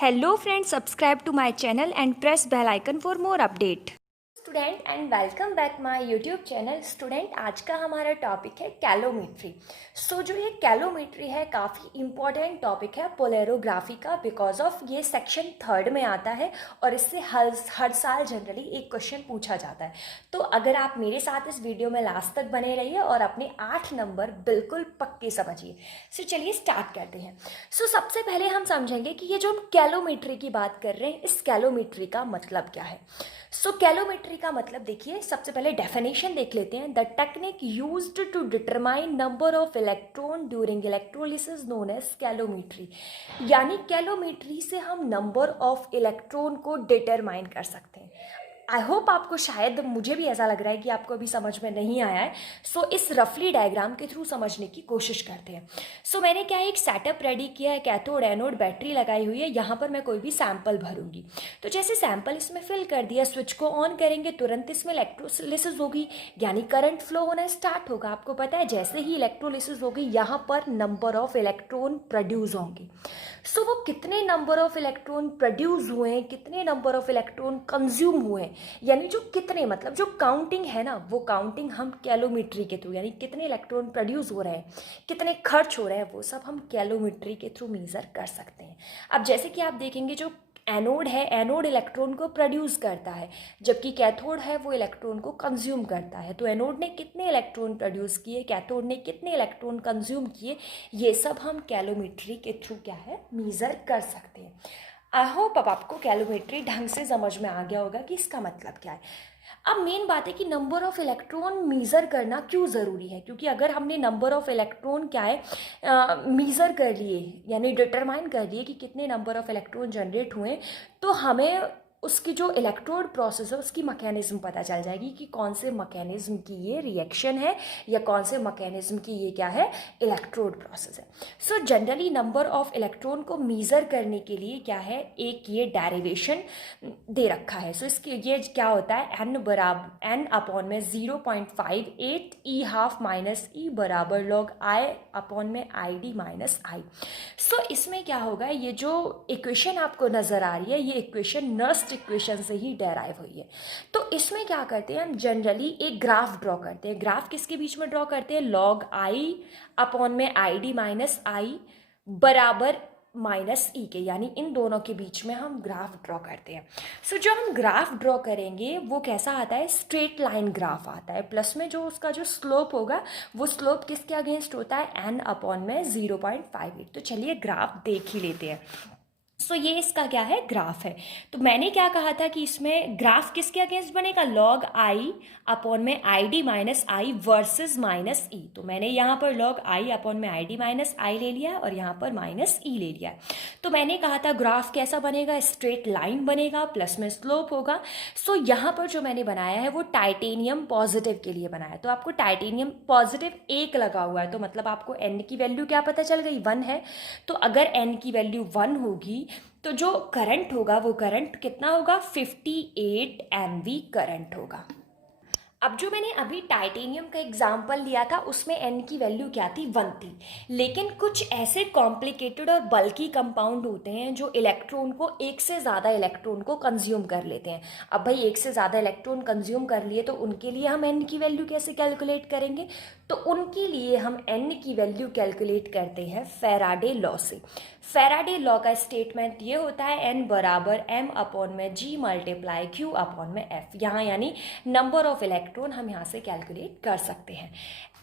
Hello friends, subscribe to my channel and press bell icon for more update. Student and welcome back my YouTube channel. Student, आज का हमारा topic है calorimetry. जो ये calorimetry है काफ़ी इम्पॉर्टेंट टॉपिक है पोलैरोग्राफी का, बिकॉज ऑफ ये सेक्शन 3rd में आता है और इससे हर साल जनरली एक क्वेश्चन पूछा जाता है। तो अगर आप मेरे साथ इस वीडियो में लास्ट तक बने रहिए और अपने 8 नंबर बिल्कुल पक्के समझिए। चलिए स्टार्ट करते हैं। सबसे पहले हम समझेंगे कि ये जो हम कैलोमेट्री की बात कर रहे हैं, इस कैलोमेट्री का मतलब क्या है। कैलोमेट्री का मतलब देखिए, सबसे पहले डेफिनेशन देख लेते हैं। The technique used to determine number of electron during electrolysis known as calorimetry. यानी कैलोमेट्री से हम नंबर ऑफ इलेक्ट्रॉन को डिटरमाइन कर सकते हैं। आई होप आपको, शायद मुझे भी ऐसा लग रहा है कि आपको अभी समझ में नहीं आया है। इस रफली डायग्राम के थ्रू समझने की कोशिश करते हैं। मैंने क्या एक सेटअप रेडी किया है, कैथोड एनोड बैटरी लगाई हुई है। यहाँ पर मैं कोई भी सैंपल भरूंगी। तो जैसे सैंपल इसमें फिल कर दिया, स्विच को ऑन करेंगे, तुरंत इसमें इलेक्ट्रोलिसिस होगी, यानी करंट फ्लो होना स्टार्ट होगा। आपको पता है जैसे ही इलेक्ट्रोलिसिस होगी, यहाँ पर नंबर ऑफ इलेक्ट्रॉन प्रोड्यूस होंगे। वो कितने नंबर ऑफ इलेक्ट्रॉन प्रोड्यूस हुए हैं, कितने नंबर ऑफ इलेक्ट्रॉन कंज्यूम हुए हैं, यानी जो कितने, मतलब जो काउंटिंग है ना, वो काउंटिंग हम कैलोमेट्री के थ्रू, यानी कितने इलेक्ट्रॉन प्रोड्यूस हो रहे हैं, कितने खर्च हो रहे हैं, वो सब हम कैलोमेट्री के थ्रू मेजर कर सकते हैं। अब जैसे कि आप देखेंगे, जो एनोड है, एनोड इलेक्ट्रॉन को प्रोड्यूस करता है, जबकि कैथोड है वो इलेक्ट्रॉन को कंज्यूम करता है। तो एनोड ने कितने इलेक्ट्रॉन प्रोड्यूस किए, कैथोड ने कितने इलेक्ट्रॉन कंज्यूम किए, ये सब हम कैलोमेट्री के थ्रू क्या है, मेजर कर सकते हैं। आई होप अब आपको कैलोमेट्री ढंग से समझ में आ गया होगा कि इसका मतलब क्या है। अब मेन बात है कि नंबर ऑफ इलेक्ट्रॉन मेज़र करना क्यों ज़रूरी है, क्योंकि अगर हमने नंबर ऑफ इलेक्ट्रॉन क्या है मेज़र कर लिए, यानी डिटरमाइन कर लिए कि कितने नंबर ऑफ इलेक्ट्रॉन जनरेट हुए, तो हमें उसकी जो इलेक्ट्रोड प्रोसेस है उसकी मैकेनिज्म पता चल जाएगी कि कौन से मैकेनिज्म की ये रिएक्शन है या कौन से मैकेनिज्म की ये क्या है, इलेक्ट्रोड प्रोसेस है। जनरली नंबर ऑफ इलेक्ट्रॉन को मेज़र करने के लिए क्या है, एक ये डेरिवेशन दे रखा है। इसकी ये क्या होता है, n अपॉन में 0.58 e½ माइनस ई बराबर लॉग i अपॉन में ID माइनस आई। इसमें क्या होगा, ये जो इक्वेशन आपको नज़र आ रही है, ये इक्वेशन नर्स्ट इक्वेशन से ही डेराइव हुई है। तो इसमें क्या करते हैं, हम जनरली एक ग्राफ ड्रॉ करते हैं। ग्राफ किसके बीच में ड्रॉ करते हैं, लॉग i अपॉन में ID माइनस आई बराबर माइनस ई के, यानी इन दोनों के बीच में हम ग्राफ ड्रॉ करते हैं। जो हम ग्राफ ड्रॉ करेंगे वो कैसा आता है, स्ट्रेट लाइन ग्राफ आता है। प्लस में जो उसका जो स्लोप होगा, वो स्लोप किसके अगेंस्ट होता है, n अपॉन में 0.58। तो चलिए ग्राफ देख ही लेते हैं। ये इसका क्या है, ग्राफ है। तो मैंने क्या कहा था कि इसमें ग्राफ किसके अगेंस्ट बनेगा, लॉग आई अपॉन में ID minus I versus minus E. तो मैंने यहाँ पर लॉग आई अपॉन में ID माइनस आई ले लिया और यहाँ पर माइनस ई ले लिया है। तो मैंने कहा था ग्राफ कैसा बनेगा, स्ट्रेट लाइन बनेगा, प्लस में स्लोप होगा। यहाँ पर जो मैंने बनाया है वो टाइटेनियम पॉजिटिव के लिए बनाया है। तो आपको टाइटेनियम पॉजिटिव 1 लगा हुआ है, तो मतलब आपको n की वैल्यू क्या पता चल गई, 1 है। तो अगर n की वैल्यू 1 होगी तो जो करंट होगा वो करंट कितना होगा, 58 MV करंट होगा। अब जो मैंने अभी टाइटेनियम का एग्जाम्पल लिया था उसमें n की वैल्यू क्या थी, 1 थी। लेकिन कुछ ऐसे कॉम्प्लिकेटेड और बल्की कंपाउंड होते हैं जो इलेक्ट्रॉन को, एक से ज़्यादा इलेक्ट्रॉन को कंज्यूम कर लेते हैं। अब भाई एक से ज़्यादा इलेक्ट्रॉन कंज्यूम कर लिए तो उनके लिए हम n की वैल्यू कैसे कैलकुलेट करेंगे, तो उनके लिए हम n की वैल्यू कैलकुलेट करते हैं फैराडे लॉ से। फैराडे लॉ का स्टेटमेंट ये होता है, n बराबर m अपॉन में g मल्टीप्लाई q अपॉन में f। यहाँ यानी नंबर ऑफ इलेक्ट्रॉन हम यहाँ से कैलकुलेट कर सकते हैं।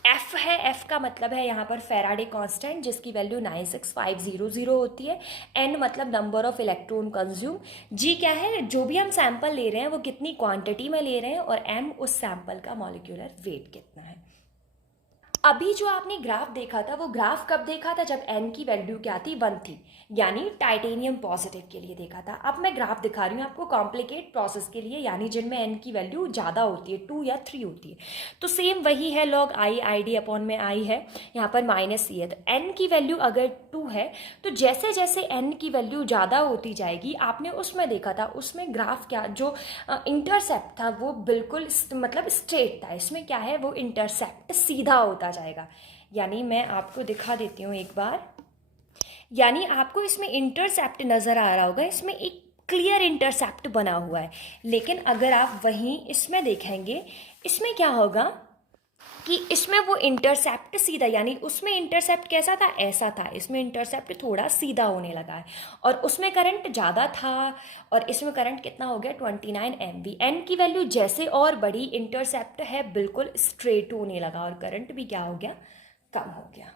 f है, f का मतलब है यहाँ पर फैराडे कांस्टेंट, जिसकी वैल्यू 96500 होती है। n मतलब number of electron consume, g क्या है, जो भी हम सैंपल ले रहे हैं वो कितनी क्वांटिटी में ले रहे हैं, और m उस सैंपल का मॉलिक्यूलर वेट कितना है। अभी जो आपने ग्राफ देखा था वो ग्राफ कब देखा था, जब n की वैल्यू क्या थी, 1 थी, यानी टाइटेनियम पॉजिटिव के लिए देखा था। अब मैं ग्राफ दिखा रही हूँ आपको कॉम्प्लिकेट प्रोसेस के लिए, यानी जिनमें n की वैल्यू ज़्यादा होती है, 2 या 3 होती है। तो सेम वही है, लॉग आई ID अपॉन में आई है, यहाँ पर माइनस ई है। तो n की वैल्यू अगर 2 है तो जैसे जैसे n की वैल्यू ज़्यादा होती जाएगी, आपने उसमें देखा था, उसमें ग्राफ क्या, जो इंटरसेप्ट था वो बिल्कुल मतलब स्ट्रेट था। इसमें क्या है, वो इंटरसेप्ट सीधा होता जाएगा। यानी मैं आपको दिखा देती हूँ एक बार, यानी आपको इसमें इंटरसेप्ट नज़र आ रहा होगा, इसमें एक क्लियर इंटरसेप्ट बना हुआ है। लेकिन अगर आप वहीं इसमें देखेंगे, इसमें क्या होगा कि इसमें वो इंटरसेप्ट सीधा, यानी उसमें इंटरसेप्ट कैसा था, ऐसा था, इसमें इंटरसेप्ट थोड़ा सीधा होने लगा है और उसमें करंट ज़्यादा था और इसमें करंट कितना हो गया 29 MV। एन की वैल्यू जैसे और बड़ी, इंटरसेप्ट है बिल्कुल स्ट्रेट होने लगा और करंट भी क्या हो गया, कम हो गया।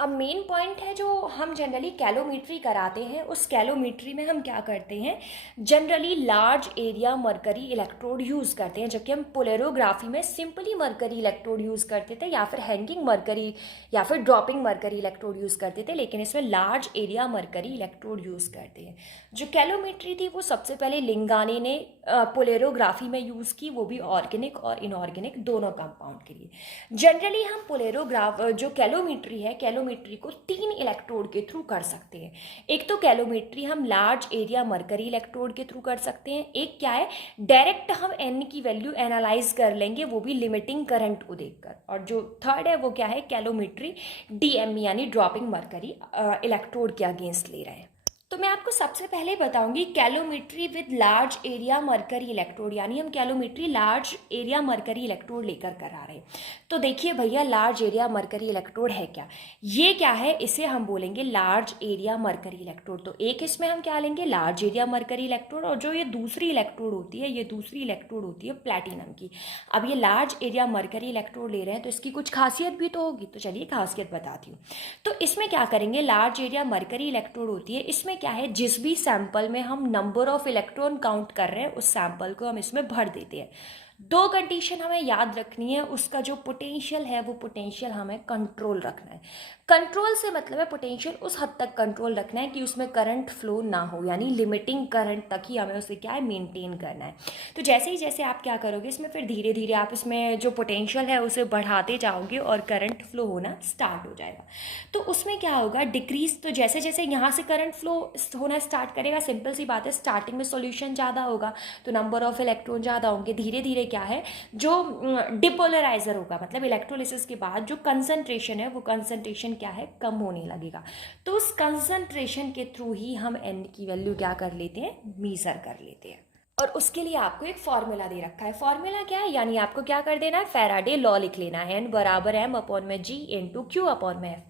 अब मेन पॉइंट है जो हम जनरली कैलोमीट्री कराते हैं, उस कैलोमीट्री में हम क्या करते हैं, generally large area mercury electrode use करते हैं, जबकि हम पोलेरोग्राफी में सिंपली मरकरी इलेक्ट्रोड यूज़ करते थे या फिर हैंगिंग मरकरी या फिर ड्रॉपिंग मरकरी इलेक्ट्रोड यूज़ करते थे, लेकिन इसमें large area mercury electrode use करते हैं। जो कैलोमीट्री थी वो सबसे पहले लिंगाने ने पोलेरोग्राफी में यूज़ की, वो भी ऑर्गेनिक और इनऑर्गेनिक दोनों कंपाउंड के लिए। जनरली हम पोलेरोग्राफ जो कैलोमीट्री है, कैलोमीट्री को 3 इलेक्ट्रोड के थ्रू कर सकते हैं। एक तो कैलोमीट्री हम लार्ज एरिया मरकरी इलेक्ट्रोड के थ्रू कर सकते हैं, एक क्या है, डायरेक्ट हम एन की वैल्यू एनालाइज कर लेंगे, वो भी लिमिटिंग करंट को देखकर, और जो थर्ड है वो क्या है, कैलोमीट्री डीएमई यानी ड्रॉपिंग मरकरी इलेक्ट्रोड के अगेंस्ट ले रहे हैं। तो मैं आपको सबसे पहले बताऊंगी coulometry with large area mercury electrode, यानी हम coulometry large area mercury electrode लेकर करा रहे हैं। तो देखिए भैया, लार्ज एरिया मरकरी इलेक्ट्रोड है क्या, ये क्या है, इसे हम बोलेंगे लार्ज एरिया मरकरी इलेक्ट्रोड। तो एक इसमें हम क्या लेंगे, लार्ज एरिया मरकरी इलेक्ट्रोड, और जो ये दूसरी इलेक्ट्रोड होती है, ये दूसरी इलेक्ट्रोड होती है प्लैटिनम की। अब ये लार्ज एरिया मरकरी इलेक्ट्रोड ले रहे हैं तो इसकी कुछ खासियत भी तो होगी, तो चलिए खासियत बताती हूँ। तो इसमें क्या करेंगे, लार्ज एरिया मरकरी इलेक्ट्रोड होती है, इसमें क्या है, जिस भी सैंपल में हम नंबर ऑफ इलेक्ट्रॉन काउंट कर रहे हैं उस सैंपल को हम इसमें भर देते हैं। दो कंडीशन हमें याद रखनी है, उसका जो पोटेंशियल है वो पोटेंशियल हमें कंट्रोल रखना है। कंट्रोल से मतलब है पोटेंशियल उस हद तक कंट्रोल रखना है कि उसमें करंट फ्लो ना हो, यानी लिमिटिंग करंट तक ही हमें उसे क्या है, मेंटेन करना है। तो जैसे ही जैसे आप क्या करोगे, इसमें फिर धीरे धीरे आप इसमें जो पोटेंशियल है उसे बढ़ाते जाओगे और करंट फ्लो होना स्टार्ट हो जाएगा। तो उसमें क्या होगा, डिक्रीज, तो जैसे जैसे यहाँ से करंट फ्लो होना स्टार्ट करेगा, सिंपल सी बात है, स्टार्टिंग में सॉल्यूशन ज़्यादा होगा तो नंबर ऑफ इलेक्ट्रॉन ज़्यादा होंगे, धीरे धीरे क्या है, जो डिपोलराइजर होगा, मतलब इलेक्ट्रोलिसिस के बाद जो कंसंट्रेशन है वो कंसंट्रेशन क्या है, कम होने लगेगा। तो उस कंसंट्रेशन के थ्रू ही हम एन की वैल्यू क्या कर लेते हैं, मेजर कर लेते हैं। और उसके लिए आपको एक फॉर्मूला दे रखा है। फॉर्मूला क्या है, यानी आपको क्या कर देना है, फैराडे लॉ लिख लेना है, एन बराबर एम अपॉन में जी इंटू क्यू अपॉन में एफ,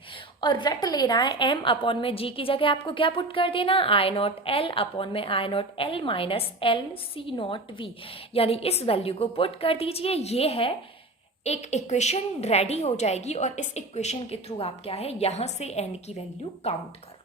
और रट लेना है एम अपॉन में जी की जगह आपको क्या पुट कर देना, आई नॉट एल अपॉन में I naught L minus L C naught V, यानी इस वैल्यू को पुट कर दीजिए। ये है एक इक्वेशन रेडी हो जाएगी और इस इक्वेशन के थ्रू आप क्या है, यहाँ से एन की वैल्यू काउंट कर।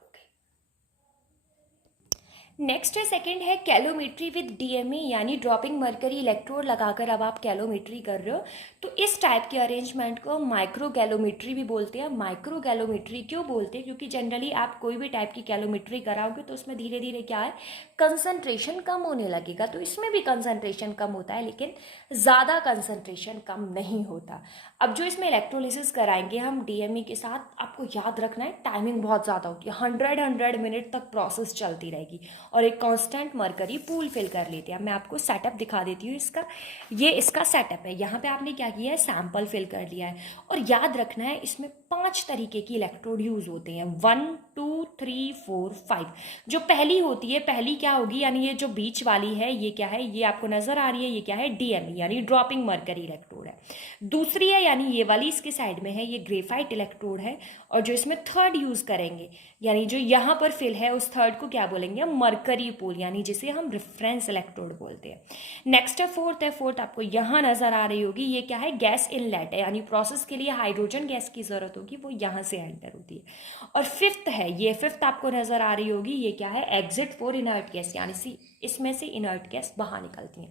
नेक्स्ट है, सेकंड है कैलोमीट्री विद डीएमई, यानी ड्रॉपिंग मरकरी इलेक्ट्रोड लगाकर अब आप कैलोमीट्री कर रहे हो। तो इस टाइप के अरेंजमेंट को माइक्रो कैलोमीट्री भी बोलते हैं। माइक्रो कैलोमीट्री क्यों बोलते हैं, क्योंकि जनरली आप कोई भी टाइप की कैलोमीट्री कराओगे तो उसमें धीरे धीरे क्या है, कंसंट्रेशन कम होने लगेगा। तो इसमें भी कंसंट्रेशन कम होता है लेकिन ज़्यादा कंसंट्रेशन कम नहीं होता। अब जो इसमें इलेक्ट्रोलिसिस कराएंगे हम डीएमई के साथ, आपको याद रखना है टाइमिंग बहुत ज़्यादा होती है, 100 मिनट तक प्रोसेस चलती रहेगी और एक कांस्टेंट मरकरी पूल फिल कर लेते हैं। मैं आपको सेटअप दिखा देती हूँ इसका। ये इसका सेटअप है। यहाँ पे आपने क्या किया है, सैंपल फिल कर लिया है और याद रखना है इसमें 5 तरीके की इलेक्ट्रोड यूज होते हैं, 1 2 3 4 5। जो पहली होती है, पहली क्या होगी, यानी ये जो बीच वाली है ये क्या है, ये आपको नजर आ रही है, ये क्या है, डीएमई यानी ड्रॉपिंग मरकरी इलेक्ट्रोड है। दूसरी है यानी ये वाली इसके साइड में है, ये ग्रेफाइट इलेक्ट्रोड है। और जो इसमें थर्ड यूज करेंगे, यानी जो यहाँ पर फिल है उस थर्ड को क्या बोलेंगे, हम मरकरी पोल, यानी जिसे हम रेफरेंस इलेक्ट्रोड बोलते हैं। नेक्स्ट है फोर्थ आपको यहाँ नजर आ रही होगी, ये क्या है, गैस इनलेट है, यानी प्रोसेस के लिए हाइड्रोजन गैस की जरूरत होगी, वो यहाँ से एंटर होती है। और फिफ्थ है, ये फिफ्थ आपको नजर आ रही होगी, ये क्या है, एग्जिट फॉर इनर्ट गैस, यानी इसमें से इनर्ट गैस बाहर निकलती है।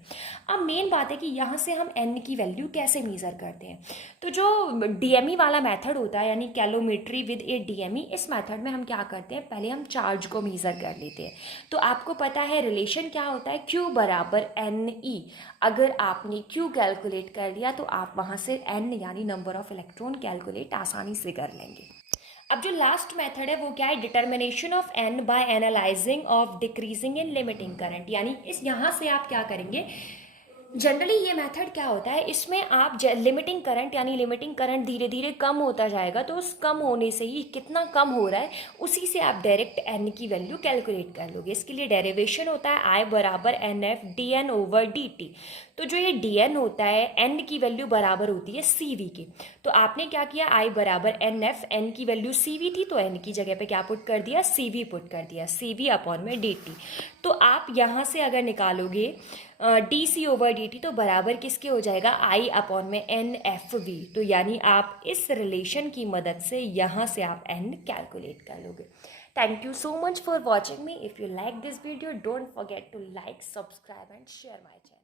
अब मेन बात है कि यहाँ से हम एन की वैल्यू कैसे मेजर करते हैं। तो जो डीएमई वाला मेथड होता है, यानी कैलोमीट्री विद ए डीएमई, इस मेथड में हम क्या करते हैं, पहले हम चार्ज को मेजर कर लेते हैं। तो आपको पता है रिलेशन क्या होता है, Q बराबर NE। अगर आपने Q कैलकुलेट कर लिया तो आप वहाँ से N यानी नंबर ऑफ इलेक्ट्रॉन कैलकुलेट आसानी से कर लेंगे। अब जो लास्ट मेथड है वो क्या है, determination of N by analysing of decreasing in limiting current, यानी इस यहाँ से आप क्या करेंगे, जनरली ये मेथड क्या होता है, इसमें आप लिमिटिंग करंट यानी लिमिटिंग करंट धीरे धीरे कम होता जाएगा, तो उस कम होने से ही कितना कम हो रहा है उसी से आप डायरेक्ट एन की वैल्यू कैलकुलेट कर लोगे। इसके लिए डेरिवेशन होता है आई बराबर N F D N over D T. तो जो ये डी एन होता है, एन की वैल्यू बराबर होती है सी वी की। तो आपने क्या किया, आई बराबर एन एफ, एन की वैल्यू सी वी थी तो एन की जगह पे क्या पुट कर दिया, सी वी पुट कर दिया, सी वी अपॉन में डी टी। तो आप यहाँ से अगर निकालोगे D C over D T तो बराबर किसके हो जाएगा, आई अपॉन में एन एफ वी। तो यानी आप इस रिलेशन की मदद से यहाँ से आप एन कैलकुलेट कर लोगे। Thank you so much for watching me. If you like this video, don't forget to like, subscribe and share my channel.